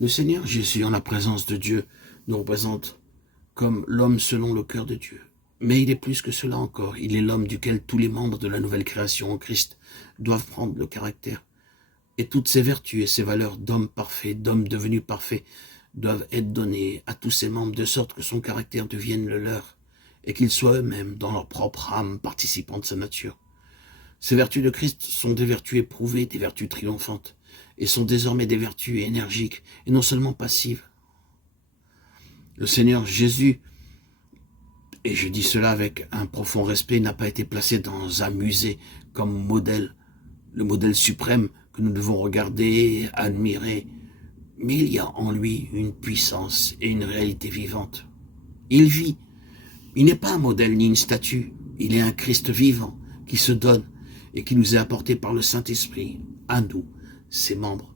Le Seigneur Jésus, en la présence de Dieu, nous représente comme l'homme selon le cœur de Dieu. Mais il est plus que cela encore. Il est l'homme duquel tous les membres de la nouvelle création en Christ doivent prendre le caractère. Et toutes ses vertus et ses valeurs d'homme parfait, d'homme devenu parfait, doivent être données à tous ses membres de sorte que son caractère devienne le leur et qu'ils soient eux-mêmes dans leur propre âme participants de sa nature. Ces vertus de Christ sont des vertus éprouvées, des vertus triomphantes, et sont désormais des vertus énergiques et non seulement passives. Le Seigneur Jésus, et je dis cela avec un profond respect, n'a pas été placé dans un musée comme modèle, le modèle suprême que nous devons regarder, admirer, mais il y a en lui une puissance et une réalité vivante. Il vit. Il n'est pas un modèle ni une statue, il est un Christ vivant qui se donne et qui nous est apporté par le Saint-Esprit, à nous, ses membres.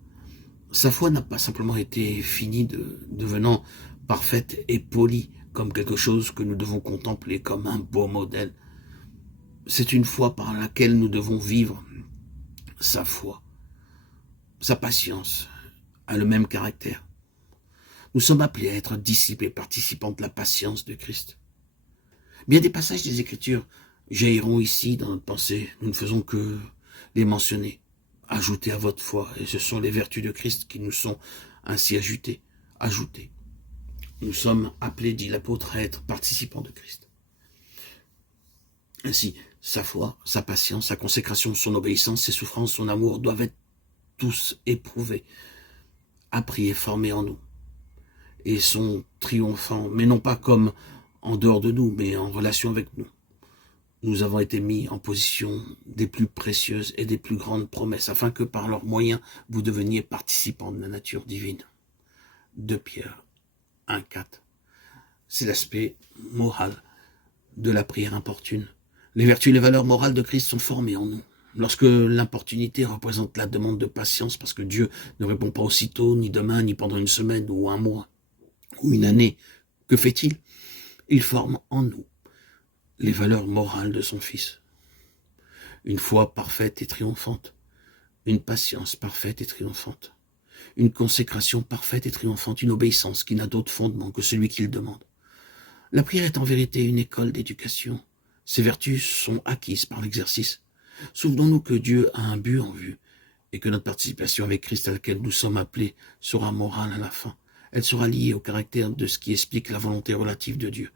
Sa foi n'a pas simplement été finie devenant parfaite et polie comme quelque chose que nous devons contempler comme un beau modèle. C'est une foi par laquelle nous devons vivre. Sa foi, sa patience a le même caractère. Nous sommes appelés à être disciples et participants de la patience de Christ. Bien des passages des Écritures jailliront ici dans notre pensée. Nous ne faisons que les mentionner. Ajoutez à votre foi, et ce sont les vertus de Christ qui nous sont ainsi ajoutées. Nous sommes appelés, dit l'apôtre, à être participants de Christ. Ainsi, sa foi, sa patience, sa consécration, son obéissance, ses souffrances, son amour doivent être tous éprouvés, appris et formés en nous, et sont triomphants, mais non pas comme en dehors de nous, mais en relation avec nous. Nous avons été mis en position des plus précieuses et des plus grandes promesses, afin que par leurs moyens, vous deveniez participants de la nature divine. 2 Pierre 1,4. C'est l'aspect moral de la prière importune. Les vertus et les valeurs morales de Christ sont formées en nous. Lorsque l'importunité représente la demande de patience, parce que Dieu ne répond pas aussitôt, ni demain, ni pendant une semaine, ou un mois, ou une année, que fait-il? Il forme en nous les valeurs morales de son Fils. Une foi parfaite et triomphante, une patience parfaite et triomphante, une consécration parfaite et triomphante, une obéissance qui n'a d'autre fondement que celui qu'il demande. La prière est en vérité une école d'éducation. Ces vertus sont acquises par l'exercice. Souvenons-nous que Dieu a un but en vue et que notre participation avec Christ à laquelle nous sommes appelés sera morale à la fin. Elle sera liée au caractère de ce qui explique la volonté relative de Dieu.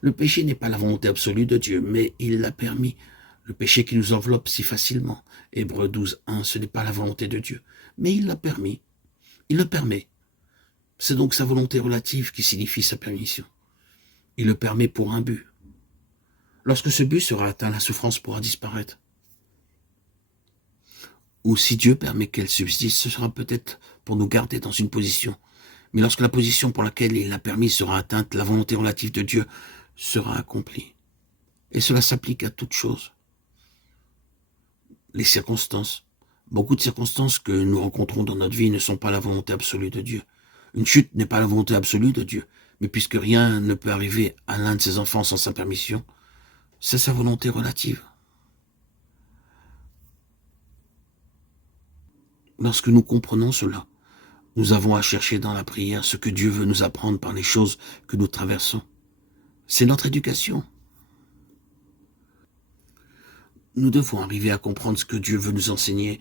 Le péché n'est pas la volonté absolue de Dieu, mais il l'a permis. Le péché qui nous enveloppe si facilement. Hébreux 12:1, ce n'est pas la volonté de Dieu, mais il l'a permis. Il le permet. C'est donc sa volonté relative qui signifie sa permission. Il le permet pour un but. Lorsque ce but sera atteint, la souffrance pourra disparaître. Ou si Dieu permet qu'elle subsiste, ce sera peut-être pour nous garder dans une position. Mais lorsque la position pour laquelle il l'a permis sera atteinte, la volonté relative de Dieu sera accomplie. Et cela s'applique à toutes choses. Les circonstances. Beaucoup de circonstances que nous rencontrons dans notre vie ne sont pas la volonté absolue de Dieu. Une chute n'est pas la volonté absolue de Dieu. Mais puisque rien ne peut arriver à l'un de ses enfants sans sa permission, c'est sa volonté relative. Lorsque nous comprenons cela, nous avons à chercher dans la prière ce que Dieu veut nous apprendre par les choses que nous traversons. C'est notre éducation. Nous devons arriver à comprendre ce que Dieu veut nous enseigner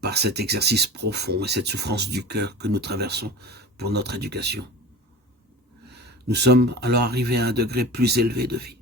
par cet exercice profond et cette souffrance du cœur que nous traversons pour notre éducation. Nous sommes alors arrivés à un degré plus élevé de vie.